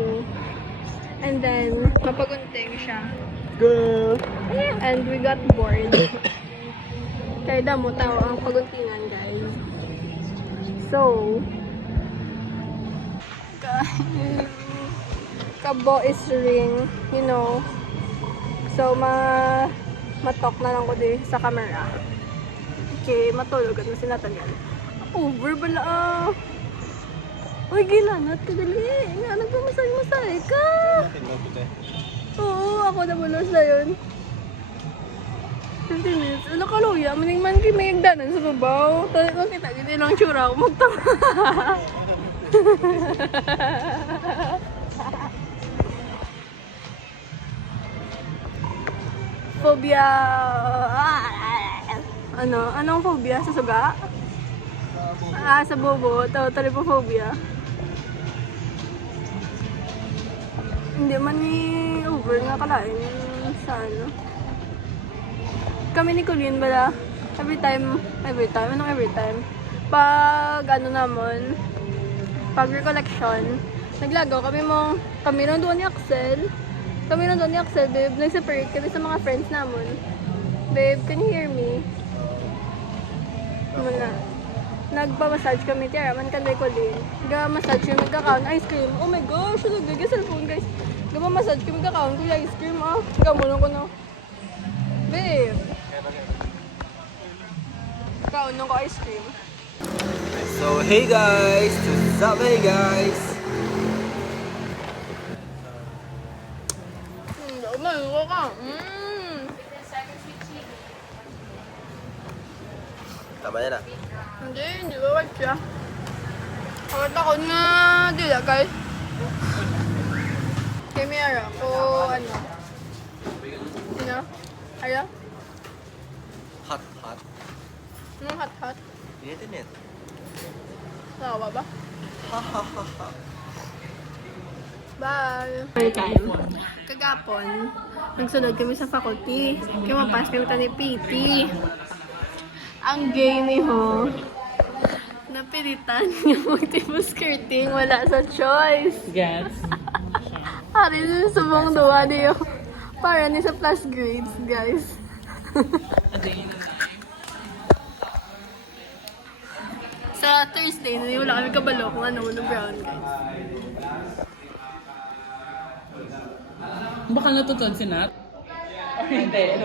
too. And then, mapagunting siya. Girl! And we got bored. Kaya damo tao ang paguntingan, guys. So, guys, kabo is ring, you know. So, matok na lang ko din sa camera. Okay, matulog at masinatagal. Over bala ah. Uy, gilanat ka dali. Nga, nagpamasay-masay ka. Oo, ako na bulos na yun. 15 minutes. Ano ka luya? Maning man kayo may agdanan sa babaw. Talagang kita, gini lang tsura ako magtama. Phobia. Ano? Anong phobia? Sa suga? Sa bobo. Trypophobia. Hindi man ni over nga kalain sa ano. Kami ni Colleen bala. Every time. Anong every time? Pag ano namon, pag recollection, naglagaw kami ron doon ni Axel. Babe. Nag-separate kami sa mga friends namon. Babe, can you hear me? Muna. Nagpa-massage kami, tiyara man kanday ko din. Ga-massage kami, kakaon ice cream. Oh my gosh, nagagay ka cellphone guys. Ga-massage kami, kakaon ko ice cream ah. Gamulong ko na. Babe. Kaon ko ice cream. So, hey guys! What's up, hey guys? Umayo ka. Tama na na. Hindi ba wag siya? Ako nga, di na guys. Kay Mira, ko ano? Ano? Ayaw? Hot. Anong hot? Init. Tawa ba? Ha. Bye! Kagapon, nagsunod kami sa faculty. Kaya mapas kami ta ni PT. Ang gay ni Ho. Napilitan niya mag-table skirting. Wala sa choice. Gets. Hari na sa mong duwa niyo. Para ni sa plus grades, guys. Sa Thursday, wala kami kabalo kung ano brown, guys. Baka natutod si Nat? Hindi.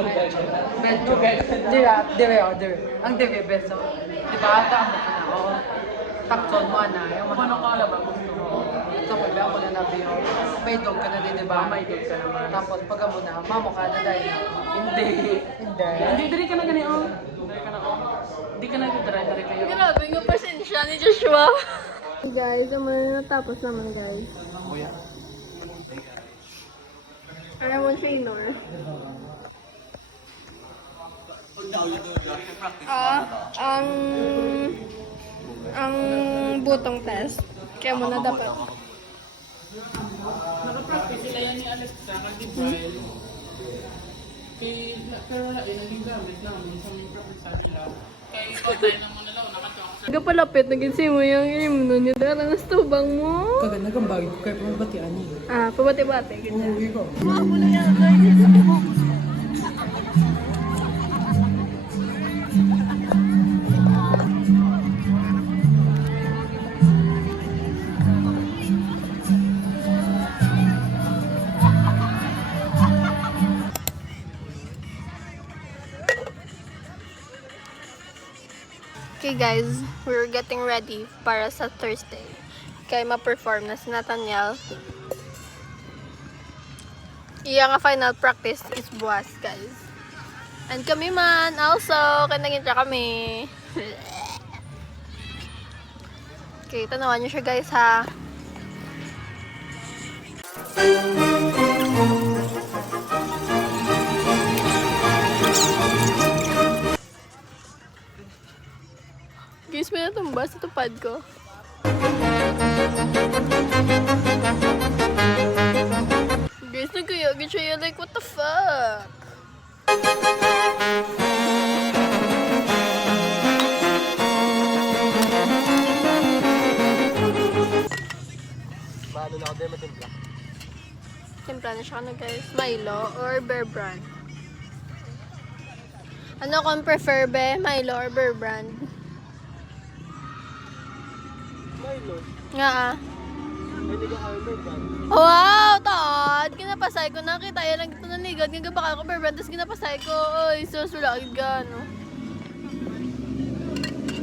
Dire. Ang dire, beso. Diba, ata mo na ako. Takson mo na. Yung mga nakala ba gusto mo? Ito ko ba ako na nabi yung may dog ka na din, diba? May dog ka naman. Tapos pag mo na, mamo ka na dahil. Hindi. Hindi, diri ka na ganito. Diri ka na ako. Hindi ka na diri kayo. Grabe nga pasensya ni Joshua. Guys, natapos naman, guys. Ramon Trainor. Ang butong test. Kaya mo na dapat. Nakapractice sila yan ni Alexa kag-divide. Pero naging gamit namin sa may practice nila. Kaya ikaw tayo ng manalaw, nakatawa. Nagapalapit, nag-insi mo yung imno niya. Dara na stubang mo. Kaganda kang bagay ko kaya pumabatian niya. Pabati-bati. Ganyan. Uwi ko. Okay guys, we're getting ready para sa Thursday. Kaya ma-perform na si Nathaniel. Iya nga final practice is buwas, guys. And kami man also, kaya nag-intro kami. Okay, tanawan nyo siya guys ha. Guys, may natumba sa tupad ko. Guys, nagkayagin siya like, what the fuck? Paano na ako din Timpla. Timpla na siya guys. Milo or Bear Brand? Ano kung prefer be? Milo or Bear Brand? Milo. Nga Hindi ka kaya Bear Brand. Wow! Taad! Ginapasay ko. Nakita yan lang ito nanigad. Nga baka ako Bear Brand. Tapos ginapasay ko. Uy, susulagid ka, no?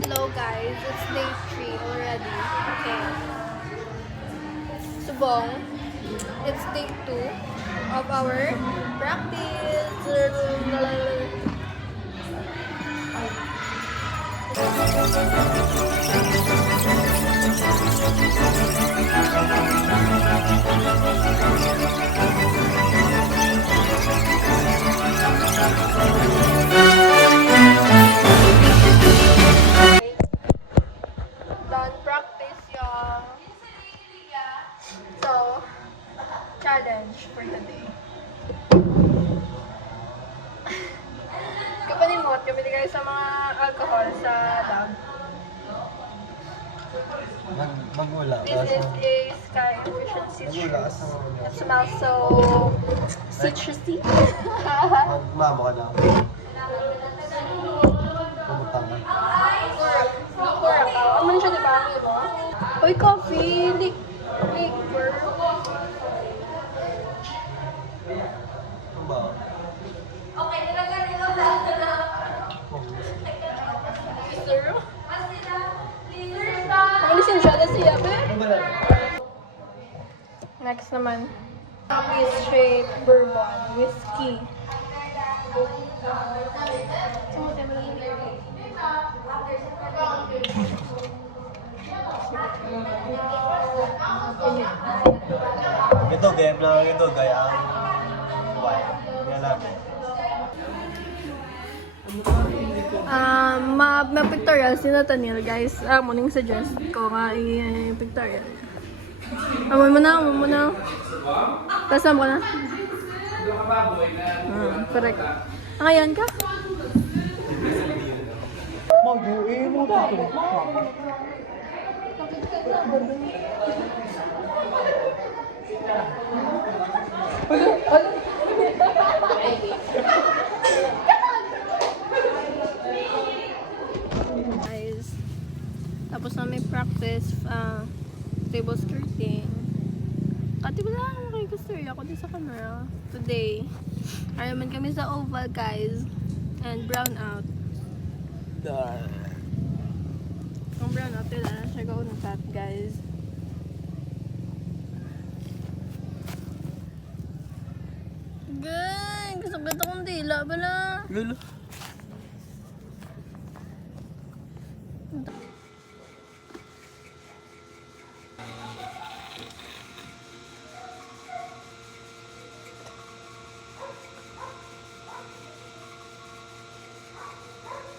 Hello guys. It's day 3 already. Okay. Subong. It's day 2 of our practice. Done practice, y'all. So, challenge for today. Kapalimot, kamili kayo sa mga alcohol sa lab. Magula. This is a Sky Infusion citrus. It smells so citrusy. Mama ka na. Pumunta ka. Pura ka. Ano siya, di ba? Ano mo? Uy, coffee. Liquor. Ano ba? Sir? Alisin siya na siya, be. Next naman. Swiss straight bourbon whiskey. Ito, game lang ito. Gaya ang buhay. Kaya lang. Ma-pictorial si Nathaniel, guys. Muning suggest ko nga i-pictorial. Amon mo na. Tasam ko na. Correct. Ngayon ka? Mag-uwi mo ba? Guys, tapos na may practice table skirting. Kati wala akong makikistorya ako din sa camera. Today, ay naman kami sa oval, guys. And brown out. Ang brown out, wala na siya gawin ng guys. Gang! Kasagad akong dila, bala. Lalo.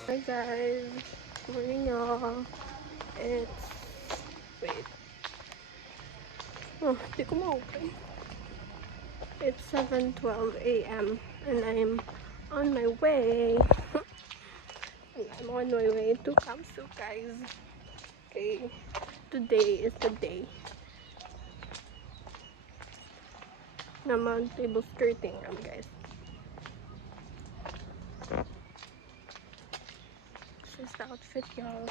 Hi guys, morning y'all. It's wait. Oh, di ko ma-open. It's 7:12 a.m. and I'm on my way. I'm on my way to Kamsu, guys. Okay, today is the day. Naman table skirting, guys. This is the outfit, y'all.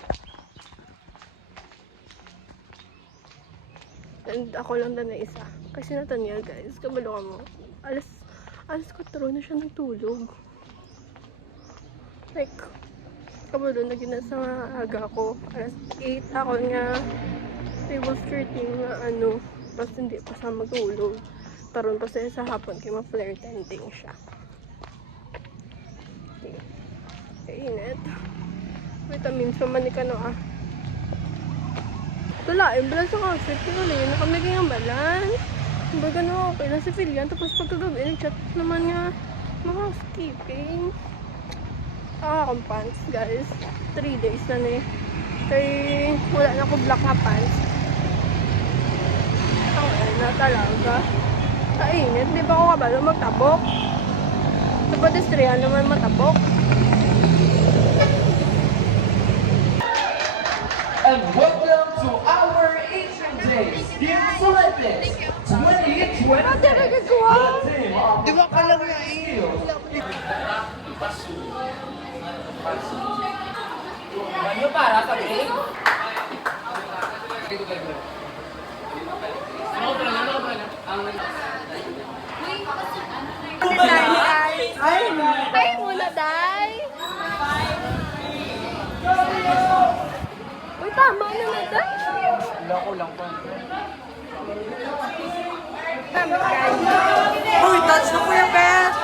And ako lang na isa. Kasi Nathaniel, guys, kabalo ka mo. Alas 4 na siya nagtulog. Like, kabalo na ginasa aga ko. Alas 8 ako nga table skirting na basta hindi pa siya magtulog. Taron pa siya sa hapon kaya ma-flare tending siya. Okay. Kainit. Vitamins pa man ka no Wala, balan sa outfit ko na yun. Nakamigay ang balan. Baga no, okay lang si Filian. Tapos pagkagabi, nag-chat naman nga mga housekeeping. Akong pants, guys. 3 days na eh. Kaya wala na ako black na pants. Ang na talaga. Kainit, di ba ako kabalo magtabok? Sa pedestrian naman matabok. And welcome to our Asian Days Games Olympics 2022. Ate, nagagawa. Di ba ka lang na eh? Ano para sa break? Ay, muna, Day. Uy, tama na na, Day. Wala ko lang pa. Tama, guys. Uy, touch na Kuya Beth!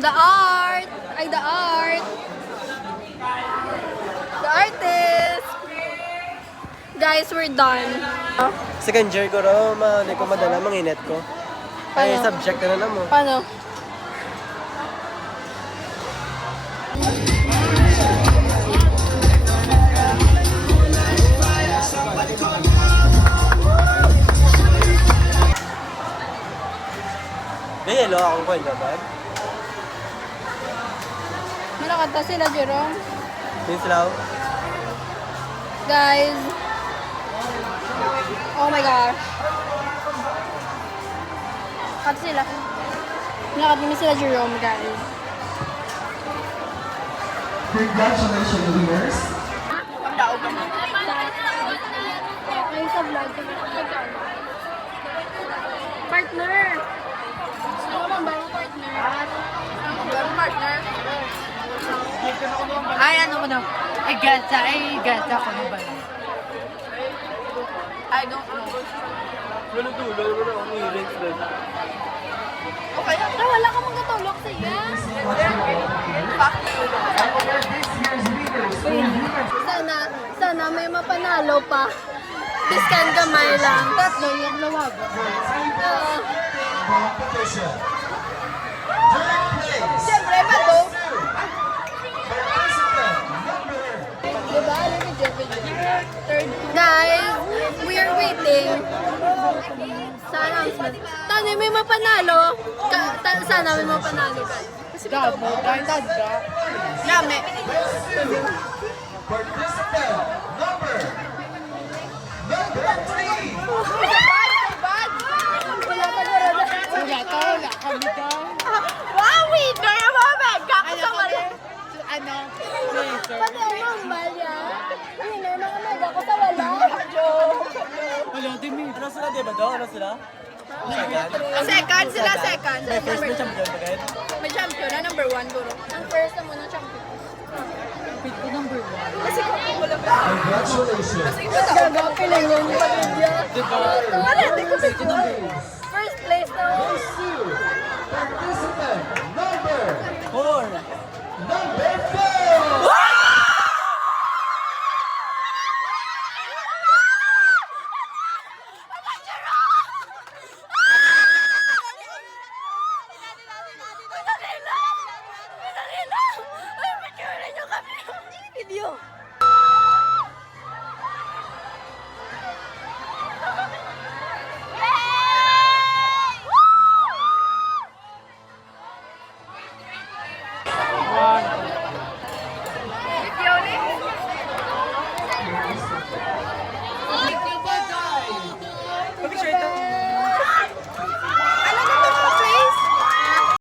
The art! Ay, the art! The artist! Guys, we're done. Second year ko raw, hindi ko madala, manginit ko. Ay, Paano? subject na mo. Paano? May yelo akong kwento, bad? Malakanta sila, Jerome. Please, love. Guys. Oh my gosh. Kanta sila. Malakanta sila, Jerome, guys. Congratulations, winners. Ay, sa vlog. Partner! Ano bang bagong partner? Bagong partner? Ay, ano mo na? Ay, gasa ko na ba? I don't know. Wala tulo, wala akong earrings doon. Okay, wala ka magkatulog sa iya. Sana may mapanalo pa. Diskan kamay lang. Tatlo yung lawag. Competition. Third place. Siyempre, bato. Participant number Diba? Guys, we are waiting sa announcement. Sana may mapanalo. Sana may mapanalo, guys. Gabo, kahit tadga. Lame. participant number 3. Wala kami daw. Wow, winner! Mga mega! Kasama kami? lang. Ano? Laser. Pati ang normal yan. Winner, mga mega ko sa wala. Wala, Demi. Ano sila, di ba daw? Ano sila? Second sila, second. May first na champion ba kayo? May champion na, number 1 guro. Ang first na muna champion. Pit ko number 1. Kasi kung wala pa. Congratulations. Kasi kung gagawin lang yun yung pamilya. Diba? Wala, hindi ko first place na ako. Participant number 4! 4. Video.